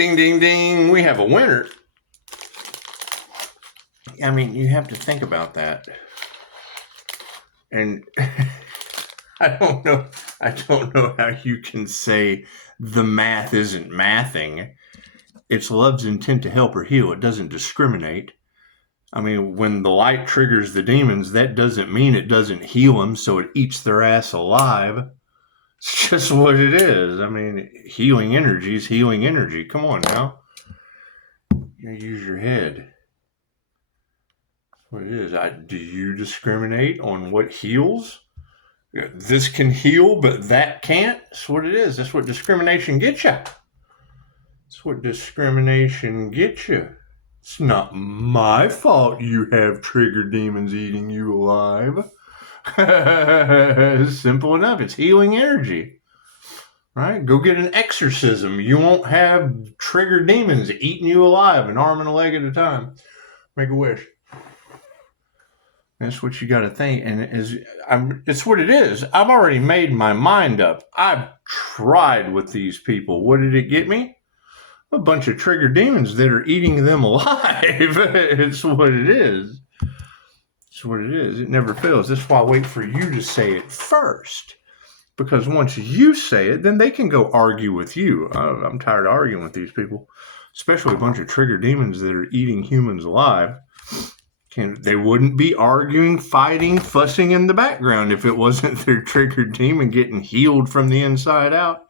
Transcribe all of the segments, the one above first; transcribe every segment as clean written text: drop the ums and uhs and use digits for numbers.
Ding, ding, ding. We have a winner. I mean, you have to think about that. And I don't know how you can say the math isn't mathing. It's love's intent to help or heal. It doesn't discriminate. I mean, when the light triggers the demons, that doesn't mean it doesn't heal them, so it eats their ass alive. It's just what it is. I mean, healing energy is healing energy. Come on now. You use your head. What it is. Do you discriminate on what heals? This can heal, but that can't. That's what it is. That's what discrimination gets you. That's what discrimination gets you. It's not my fault you have trigger demons eating you alive. Simple enough. It's healing energy. Right? Go get an exorcism. You won't have trigger demons eating you alive, an arm and a leg at a time. Make a wish. That's what you got to think. And it's what it is. I've already made my mind up. I've tried with these people. What did it get me? A bunch of trigger demons that are eating them alive. It's what it is. It's what it is. It never fails. That's why I wait for you to say it first. Because once you say it, then they can go argue with you. I'm tired of arguing with these people. Especially a bunch of trigger demons that are eating humans alive. They wouldn't be arguing, fighting, fussing in the background if it wasn't their triggered demon getting healed from the inside out.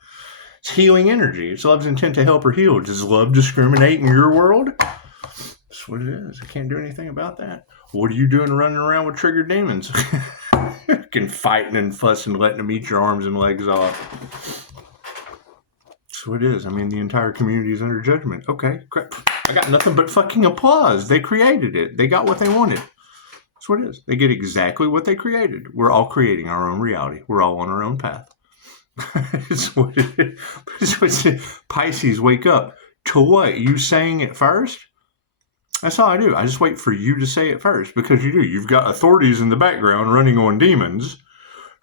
It's healing energy. It's love's intent to help or heal. Does love discriminate in your world? That's what it is. I can't do anything about that. What are you doing running around with triggered demons? Fighting and fussing, letting them eat your arms and legs off. That's what it is. I mean, the entire community is under judgment. Okay, crap. I got nothing but fucking applause. They created it. They got what they wanted. That's what it is. They get exactly what they created. We're all creating our own reality. We're all on our own path. It's what it is. It's what it is. Pisces, wake up. To what? You saying it first? That's all I do. I just wait for you to say it first because you do. You've got authorities in the background running on demons,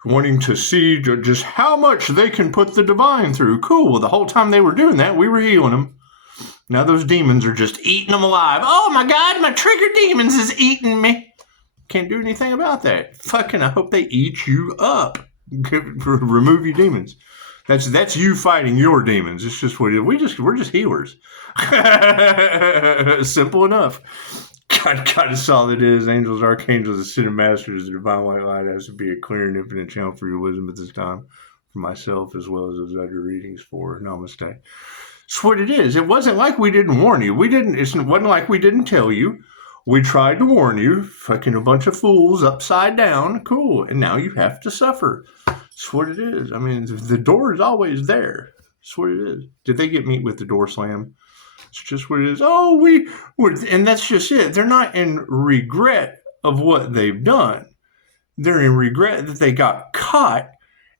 wanting to see just how much they can put the divine through. Cool. Well, the whole time they were doing that, we were healing them. Now those demons are just eating them alive. Oh my God, my trigger demons is eating me. Can't do anything about that. Fucking, I hope they eat you up. Remove your demons. That's you fighting your demons. It's just what it is. We're just healers. Simple enough. God is all it is. Angels, archangels, ascended masters, the divine white light has to be a clear and infinite channel for your wisdom at this time, for myself as well as those other readings for Namaste. It's what it is. It wasn't like we didn't warn you. It wasn't like we didn't tell you. We tried to warn you. Fucking a bunch of fools upside down. Cool. And now you have to suffer. It's what it is. I mean, the door is always there. It's what it is. Did they get meat with the door slam? It's just what it is. Oh, and that's just it. They're not in regret of what they've done. They're in regret that they got caught.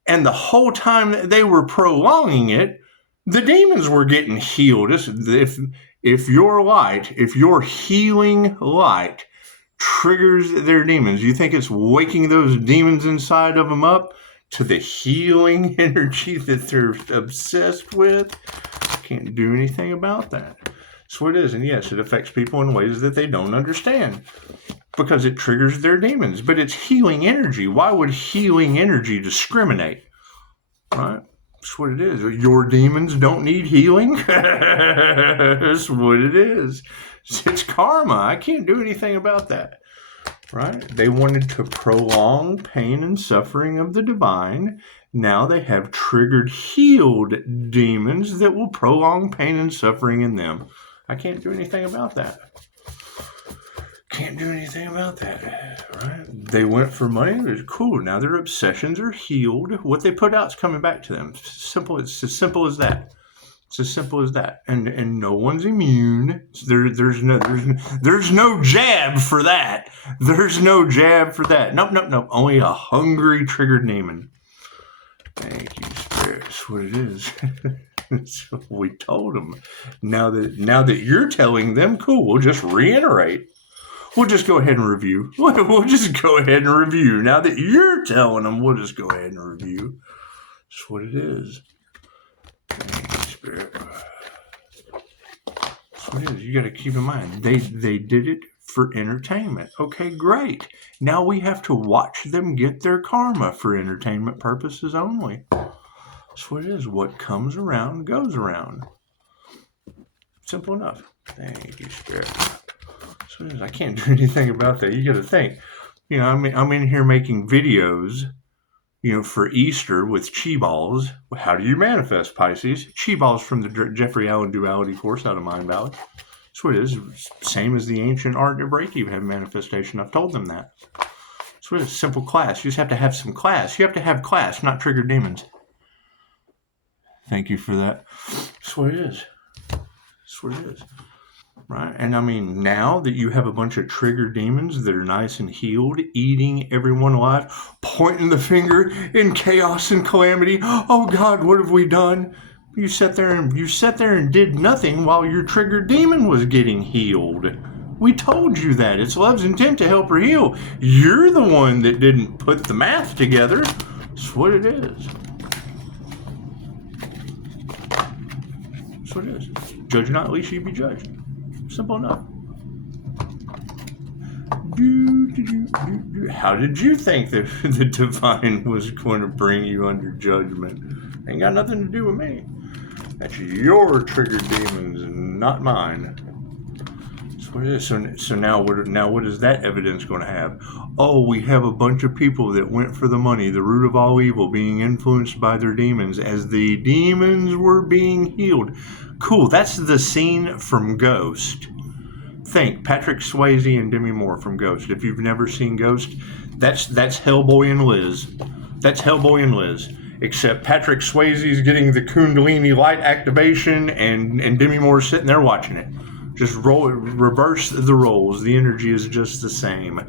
And the whole time that they were prolonging it, the demons were getting healed. If your healing light triggers their demons, you think it's waking those demons inside of them up to the healing energy that they're obsessed with? Can't do anything about that. That's what it is. And yes, it affects people in ways that they don't understand because it triggers their demons. But it's healing energy. Why would healing energy discriminate? Right? That's what it is. Your demons don't need healing. That's what it is. It's karma. I can't do anything about that. Right? They wanted to prolong pain and suffering of the divine. Now they have triggered healed demons that will prolong pain and suffering in them. I can't do anything about that. Can't do anything about that, right? They went for money. It's cool. Now their obsessions are healed. What they put out is coming back to them. Simple. It's as simple as that. It's as simple as that. And no one's immune. There's no jab for that. There's no jab for that. Nope. Only a hungry triggered demon. Thank you, Spirit. That's what it is. So we told them. Now that you're telling them, cool. We'll just reiterate. We'll just go ahead and review. We'll just go ahead and review. Now that you're telling them, we'll just go ahead and review. That's what it is. Thank you, Spirit. That's what it is. You got to keep in mind, they did it for entertainment. Okay, great. Now we have to watch them get their karma for entertainment purposes only. That's what it is. What comes around goes around. Simple enough. Thank you, Spirit. That's what it is. I can't do anything about that. You got to think. You know, I'm in here making videos, you know, for Easter with chi balls. How do you manifest, Pisces? Chi balls from the Jeffrey Allen Duality course out of Mind Valley. That's what it is. Same as the ancient art of Reiki have manifestation. I've told them that. That's what it is. Simple class. You just have to have some class. You have to have class, not trigger demons. Thank you for that. That's what it is. That's what it is. Right? And I mean, now that you have a bunch of trigger demons that are nice and healed, eating everyone alive, pointing the finger in chaos and calamity. Oh God, what have we done? You sat there and did nothing while your trigger demon was getting healed. We told you that. It's love's intent to help her heal. You're the one that didn't put the math together. That's what it is. That's what it is. Judge not, lest ye be judged. Simple enough. How did you think that the divine was going to bring you under judgment? Ain't got nothing to do with me. That's your trigger demons, not mine. That's what it is. So now what is that evidence going to have? Oh, we have a bunch of people that went for the money, the root of all evil, being influenced by their demons as the demons were being healed. Cool, that's the scene from Ghost. Think Patrick Swayze and Demi Moore from Ghost. If you've never seen Ghost, that's Hellboy and Liz. That's Hellboy and Liz. Except Patrick Swayze's getting the Kundalini light activation and Demi Moore's sitting there watching it. Just reverse the roles. The energy is just the same.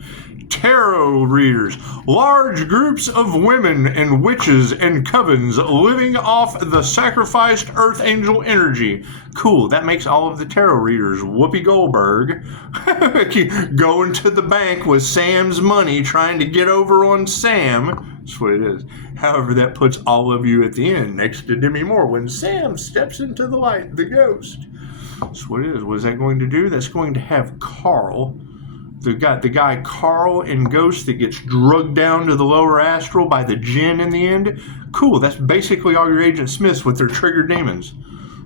Tarot readers, large groups of women and witches and covens living off the sacrificed earth angel energy. Cool, that makes all of the tarot readers Whoopi Goldberg going to the bank with Sam's money, trying to get over on Sam. That's what it is. However, that puts all of you at the end next to Demi Moore when Sam steps into the light, the ghost. That's what it is. What is that going to do? That's going to have Carl, the guy Carl in Ghost that gets drugged down to the lower astral by the djinn in the end. Cool. That's basically all your Agent Smiths with their triggered demons.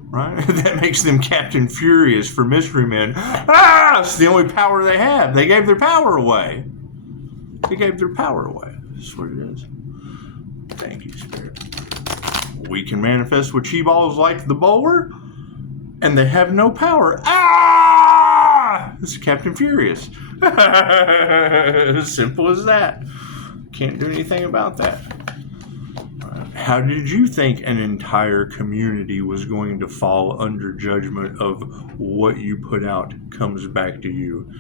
Right? That makes them Captain Furious for Mystery Men. Ah! It's the only power they have. They gave their power away. They gave their power away. That's what it is. Thank you, Spirit. We can manifest with chi balls like the bowler, and they have no power. Ah! This is Captain Furious. As simple as that. Can't do anything about that. How did you think an entire community was going to fall under judgment of what you put out comes back to you?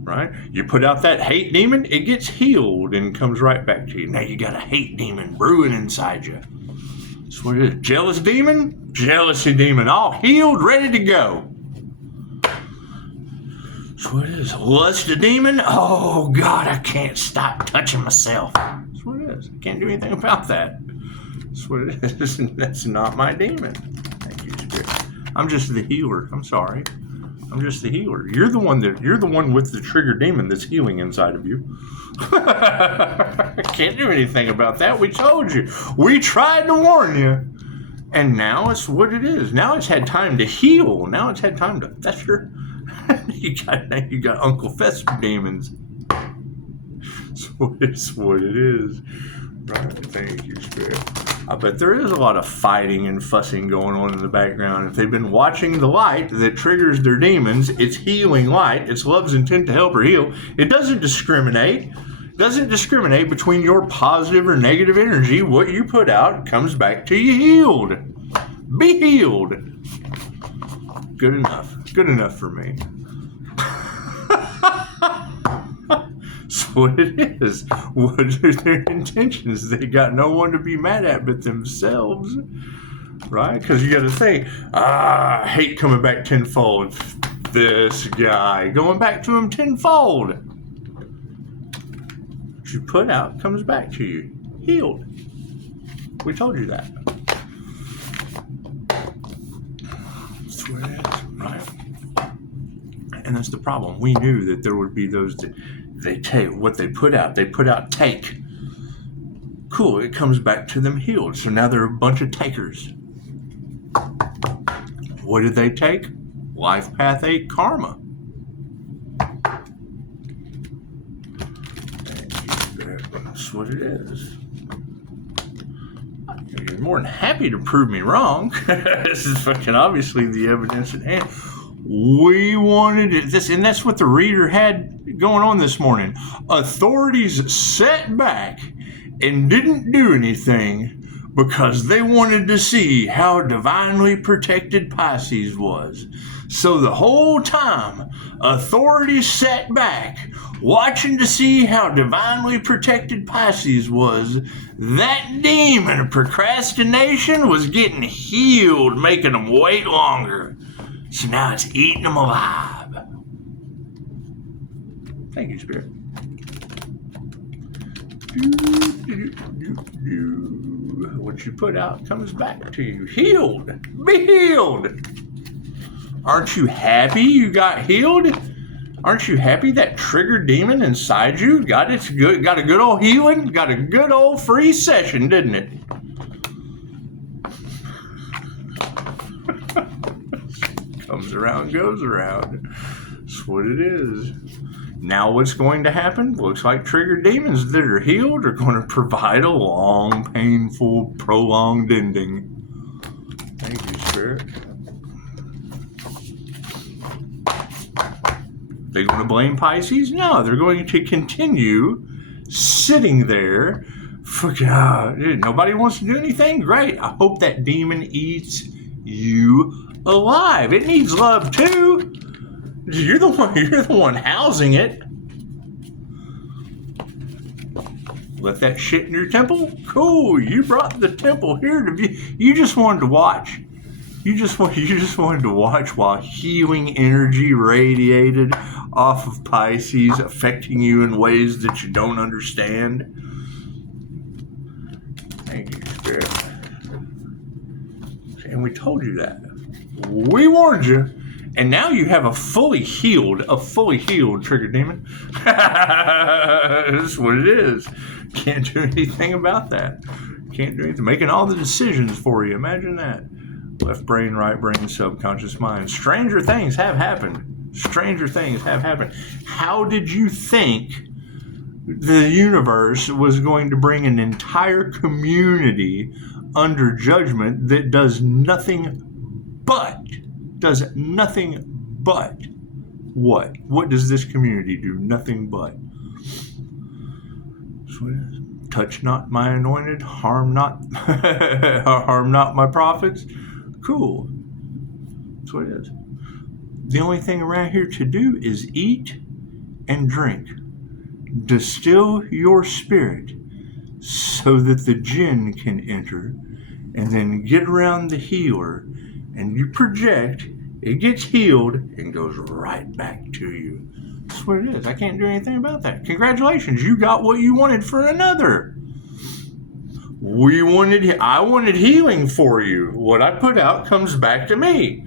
Right? You put out that hate demon, it gets healed and comes right back to you. Now you got a hate demon brewing inside you. That's what it is. Jealous demon, jealousy demon, all healed, ready to go. That's what it is. Lust demon, oh God, I can't stop touching myself. That's what it is. I can't do anything about that. That's what it is. That's not my demon. Thank you, Spirit. I'm just the healer. I'm sorry. I'm just the healer. You're the one with the trigger demon that's healing inside of you. I can't do anything about that. We told you. We tried to warn you. And now it's what it is. Now it's had time to heal. Now it's had time to fester. you got Uncle Fester demons. So it's what it is. Right. Thank you, Spirit. I bet there is a lot of fighting and fussing going on in the background. If they've been watching the light that triggers their demons, it's healing light. It's love's intent to help her heal. It doesn't discriminate. It doesn't discriminate between your positive or negative energy. What you put out comes back to you healed. Be healed. Good enough. Good enough for me. What it is. What are their intentions? They got no one to be mad at but themselves, right? Because you got to think, hate coming back tenfold. This guy going back to him tenfold. What you put out comes back to you, healed. We told you that. That's what it is, right? And that's the problem. We knew that there would be those that they take what they put out. They put out take. Cool, it comes back to them healed. So now they're a bunch of takers. What did they take? Life Path 8 karma. That's what it is. You're more than happy to prove me wrong. This is fucking obviously the evidence at hand. We wanted this, and that's what the reader had going on this morning. Authorities sat back and didn't do anything because they wanted to see how divinely protected Pisces was. So the whole time, authorities sat back, watching to see how divinely protected Pisces was. That demon of procrastination was getting healed, making them wait longer. So now it's eating them alive. Thank you, Spirit. What you put out comes back to you. Healed. Be healed. Aren't you happy you got healed? Aren't you happy that trigger demon inside you got a good old healing? Got a good old free session, didn't it? Comes around, goes around. That's what it is. Now what's going to happen? Looks like trigger demons that are healed are going to provide a long, painful, prolonged ending. Thank you, Spirit. They're going to blame Pisces? No, they're going to continue sitting there. Nobody wants to do anything? Great. I hope that demon eats you alive. It needs love too. You're the one housing it. Let that shit in your temple? Cool. You brought the temple here to be. You just wanted to watch. You just wanted to watch while healing energy radiated off of Pisces, affecting you in ways that you don't understand. Thank you, Spirit. And we told you that. We warned you. And now you have a fully healed trigger demon. That's what it is. Can't do anything about that. Can't do anything. Making all the decisions for you. Imagine that. Left brain, right brain, subconscious mind. Stranger things have happened. Stranger things have happened. How did you think the universe was going to bring an entire community under judgment that does nothing but what? What does this community do? Nothing but. So touch not my anointed, harm not my prophets. Cool. That's what it is. The only thing around here to do is eat and drink. Distill your spirit so that the jinn can enter, and then get around the healer, and you project, it gets healed, and goes right back to you. That's what it is. I can't do anything about that. Congratulations, you got what you wanted for another. I wanted healing for you. What I put out comes back to me.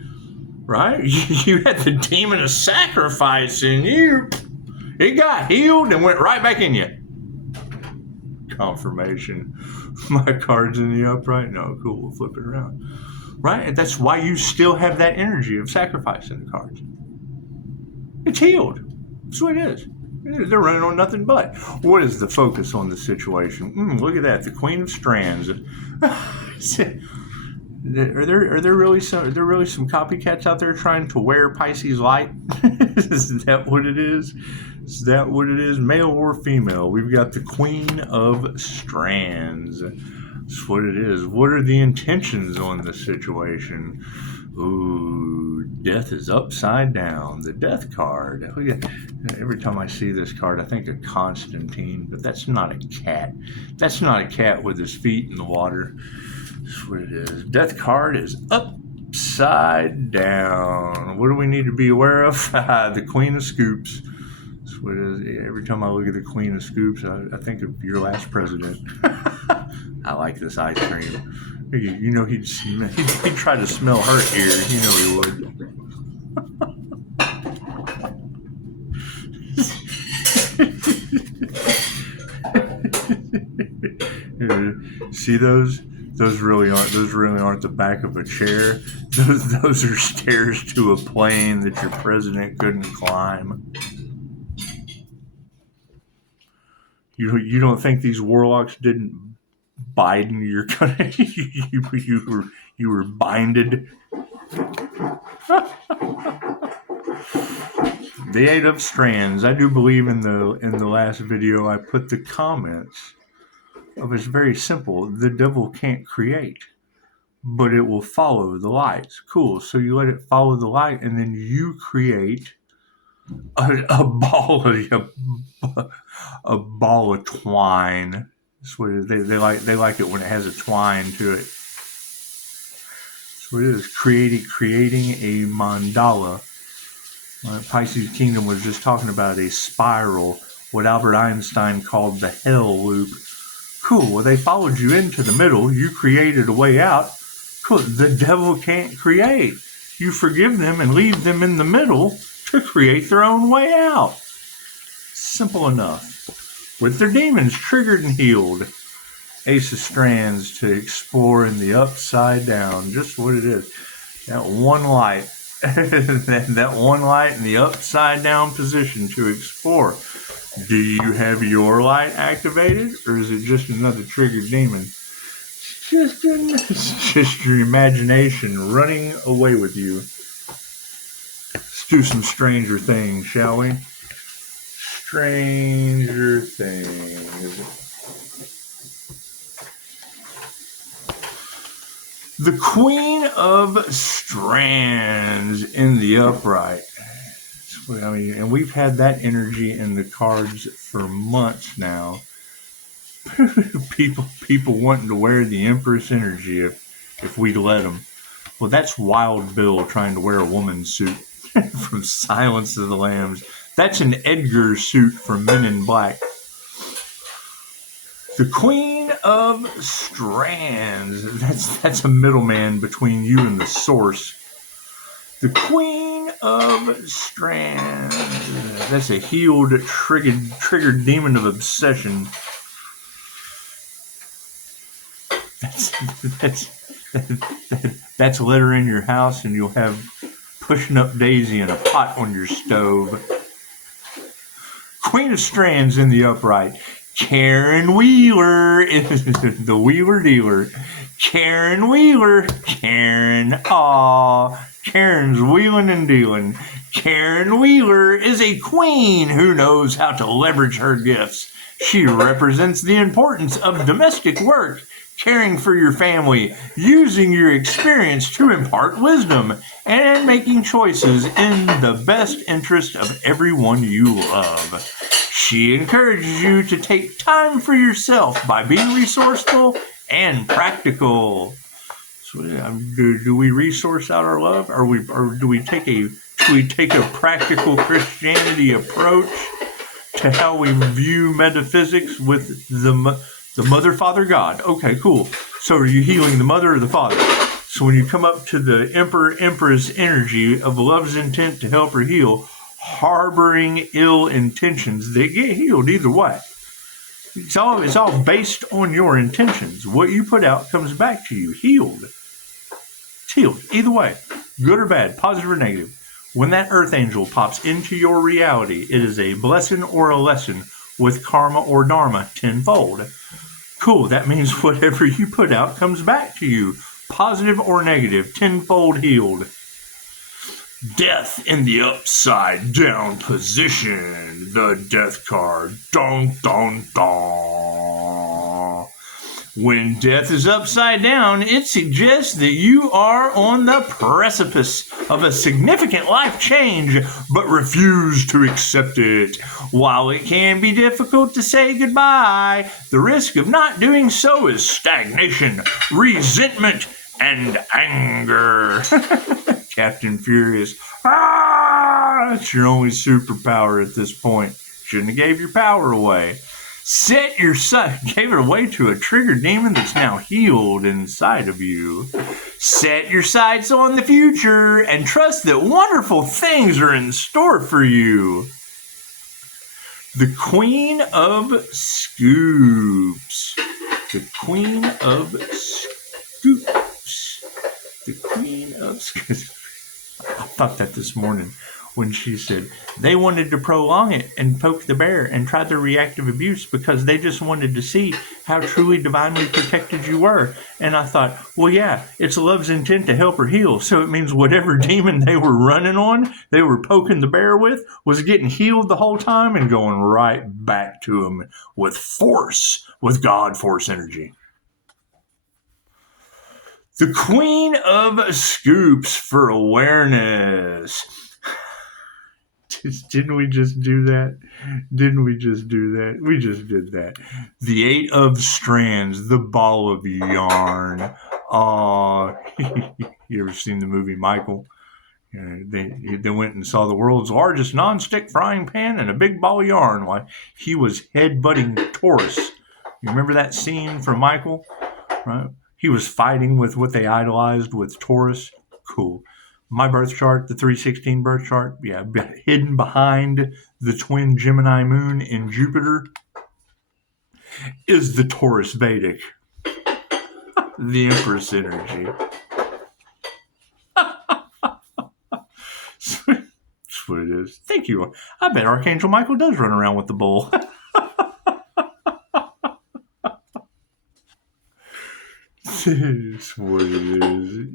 Right? You had the demon of sacrifice in you. It got healed and went right back in you. Confirmation. My card's in the upright. No, cool. We'll flip it around. Right? And that's why you still have that energy of sacrifice in the cards. It's healed. That's what it is. They're running on nothing but. What is the focus on the situation? Look at that. The Queen of Strands. Are there really some copycats out there trying to wear Pisces light? Is that what it is? Is that what it is? Male or female? We've got the Queen of Strands. That's what it is. What are the intentions on this situation? Ooh, death is upside down. The death card. Every time I see this card, I think of Constantine, but that's not a cat. That's not a cat with his feet in the water. That's what it is. Death card is upside down. What do we need to be aware of? The Queen of Scoops. That's what it is. Every time I look at the Queen of Scoops, I think of your last president. I like this ice cream. You know he'd try to smell her ear. You know he would. See those? Those really aren't the back of a chair. Those are stairs to a plane that your president couldn't climb. You don't think these warlocks didn't Biden your country? you were binded. The 8 of strands. I do believe in the last video I put the comments of it's very simple. The devil can't create, but it will follow the lights. Cool. So you let it follow the light, and then you create a ball of twine. That's what it is. They like it when it has a twine to it. So it is creating a mandala. Pisces Kingdom was just talking about a spiral, what Albert Einstein called the hell loop. Cool. Well, they followed you into the middle. You created a way out. Cool. The devil can't create. You forgive them and leave them in the middle to create their own way out. Simple enough. With their demons triggered and healed. Ace of Strands to explore in the upside down. Just what it is. That one light. that one light in the upside down position to explore. Do you have your light activated, or is it just another triggered demon? It's just your imagination running away with you. Let's do some stranger things, shall we? Stranger things. The Queen of Strands in the upright. I mean, and we've had that energy in the cards for months now. people wanting to wear the Empress energy if we'd let them. Well, that's Wild Bill trying to wear a woman's suit from Silence of the Lambs. That's an Edgar suit from Men in Black. The Queen of Strands. That's a middleman between you and the source. The Queen of Strands. That's a healed, triggered demon of obsession. That's let her in your house, and you'll have pushing up Daisy in a pot on your stove. Queen of Strands in the upright. Karen Wheeler is the wheeler dealer. Karen Wheeler. Karen. Aww. Karen's wheeling and dealing. Karen Wheeler is a queen who knows how to leverage her gifts. She represents the importance of domestic work, caring for your family, using your experience to impart wisdom, and making choices in the best interest of everyone you love. She encourages you to take time for yourself by being resourceful and practical. So, do we resource out our love, or do we take a practical Christianity approach to how we view metaphysics with the Mother, Father, God? Okay, cool. So are you healing the Mother or the Father? So when you come up to the Emperor, Empress energy of love's intent to help her heal, harboring ill intentions, they get healed either way. It's all based on your intentions. What you put out comes back to you, healed. It's healed either way, good or bad, positive or negative. When that earth angel pops into your reality, it is a blessing or a lesson with karma or dharma tenfold. Cool, that means whatever you put out comes back to you, positive or negative, tenfold healed. Death in the upside down position. The death card. Dun, dun, dun. When death is upside down, it suggests that you are on the precipice of a significant life change, but refuse to accept it. While it can be difficult to say goodbye, the risk of not doing so is stagnation, resentment, and anger. Captain Furious. That's your only superpower at this point. Shouldn't have gave your power away. Set your sight. Gave it away to a triggered demon that's now healed inside of you. Set your sights on the future and trust that wonderful things are in store for you. The Queen of Scoops. The Queen of Scoops. The Queen of Scoops. I thought that this morning when she said they wanted to prolong it and poke the bear and try their reactive abuse because they just wanted to see how truly divinely protected you were. And I thought, well, yeah, it's love's intent to help her heal. So it means whatever demon they were running on, they were poking the bear with, was getting healed the whole time and going right back to them with force, with God force energy. The Queen of Scoops for awareness. Didn't we just do that? Didn't we just do that? We just did that. The Eight of Strands, the ball of yarn. You ever seen the movie Michael? They went and saw the world's largest nonstick frying pan and a big ball of yarn while he was headbutting Taurus. You remember that scene from Michael? Right? He was fighting with what they idolized with Taurus. Cool. My birth chart, the 316 birth chart, yeah, hidden behind the twin Gemini moon in Jupiter is the Taurus Vedic. The Empress energy. That's what it is. Thank you. I bet Archangel Michael does run around with the bull. That's what it is.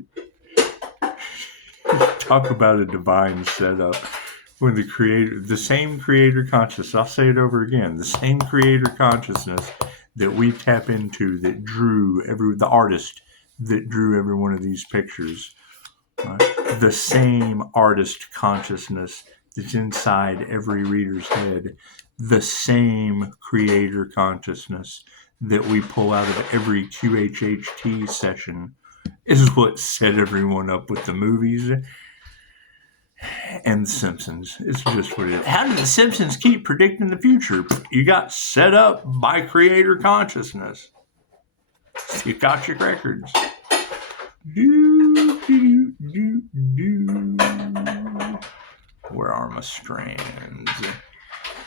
Talk about a divine setup. When the same creator consciousness, I'll say it over again, the same creator consciousness that we tap into that drew the artist that drew every one of these pictures, right? The same artist consciousness that's inside every reader's head, the same creator consciousness that we pull out of every QHHT session is what set everyone up with the movies and The Simpsons. It's just what it is. How did The Simpsons keep predicting the future? You got set up by creator consciousness. You got your records. Where are my strands?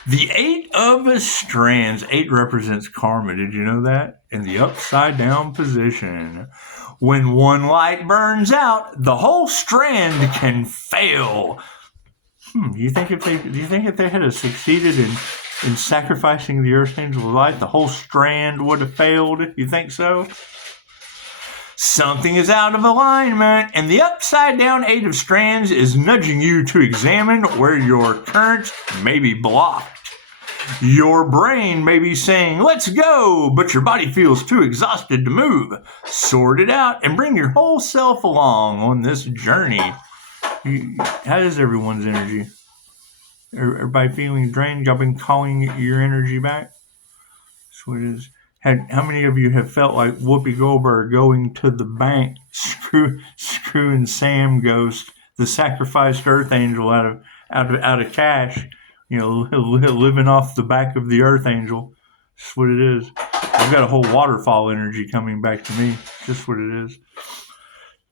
The Eight of Strands. 8 represents karma. Did you know that? In the upside down position. When one light burns out, the whole strand can fail. Do you think if they had succeeded in sacrificing the Archangel light, the whole strand would have failed? You think so? Something is out of alignment, and the upside down 8 of Strands is nudging you to examine where your current may be blocked. Your brain may be saying, let's go, but your body feels too exhausted to move. Sort it out and bring your whole self along on this journey. How is everyone's energy? Everybody feeling drained? Y'all been calling your energy back? That's what it is. How many of you have felt like Whoopi Goldberg going to the bank, screwing Sam Ghost, the sacrificed Earth Angel, out of cash? You know, living off the back of the Earth Angel. That's what it is. I've got a whole waterfall energy coming back to me. Just what it is.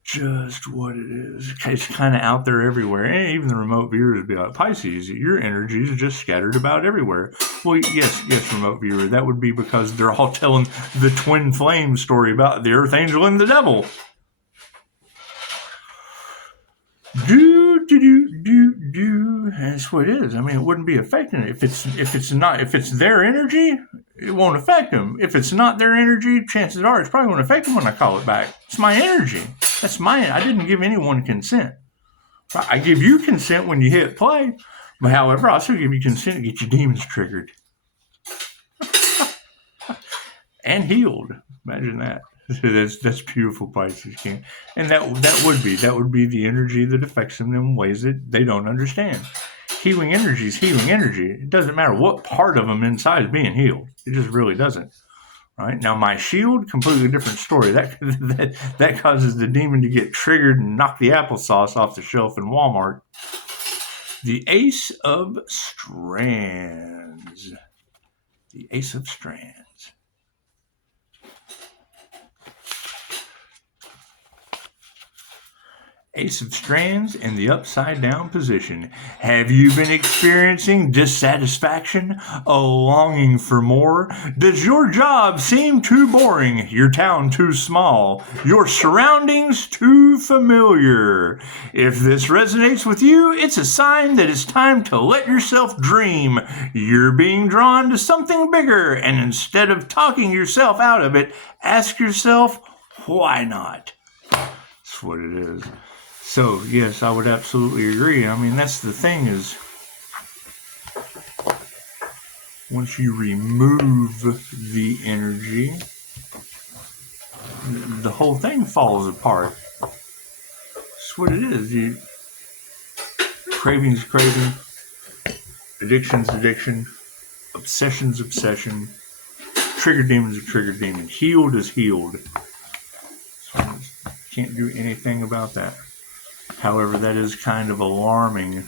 Just what it is. It's kind of out there everywhere. And even the remote viewers be like, Pisces, your energy is just scattered about everywhere. Well, yes, remote viewer. That would be because they're all telling the twin flame story about the Earth Angel and the devil. That's what it is. I mean, it wouldn't be affecting it. If it's their energy, it won't affect them. If it's not their energy, chances are it's probably won't affect them when I call it back. It's my energy. That's mine. I didn't give anyone consent. I give you consent when you hit play, but however, I also give you consent to get your demons triggered and healed. Imagine that. That's beautiful, Pisces King. And that would be the energy that affects them in ways that they don't understand. Healing energy is healing energy. It doesn't matter what part of them inside is being healed. It just really doesn't. Right? Now, my shield, completely different story. That causes the demon to get triggered and knock the applesauce off the shelf in Walmart. The Ace of Strands. The Ace of Strands. Ace of Strands in the upside down position. Have you been experiencing dissatisfaction? A longing for more? Does your job seem too boring? Your town too small? Your surroundings too familiar? If this resonates with you, it's a sign that it's time to let yourself dream. You're being drawn to something bigger, and instead of talking yourself out of it, ask yourself, why not? That's what it is. So, yes, I would absolutely agree. I mean, that's the thing is, once you remove the energy, the whole thing falls apart. That's what it is. Craving's craving, addiction's addiction, obsession's obsession, trigger demon's a trigger demon, healed is healed. So, can't do anything about that. However, that is kind of alarming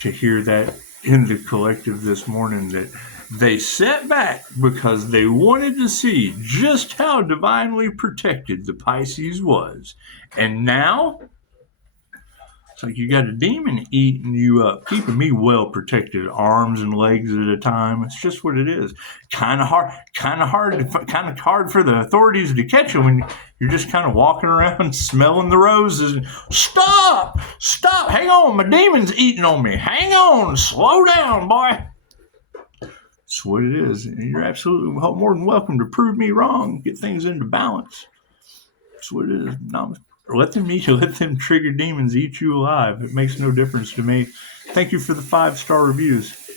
to hear that in the collective this morning, that they sat back because they wanted to see just how divinely protected the Pisces was. And now, it's like you got a demon eating you up, keeping me well protected, arms and legs at a time. It's just what it is. Kind of hard for the authorities to catch you when you're just kind of walking around smelling the roses. Stop! Hang on, my demon's eating on me. Hang on, slow down, boy. That's what it is. And you're absolutely more than welcome to prove me wrong, get things into balance. That's what it is. Let them eat you. Let them trigger demons eat you alive. It makes no difference to me. Thank you for the 5-star reviews.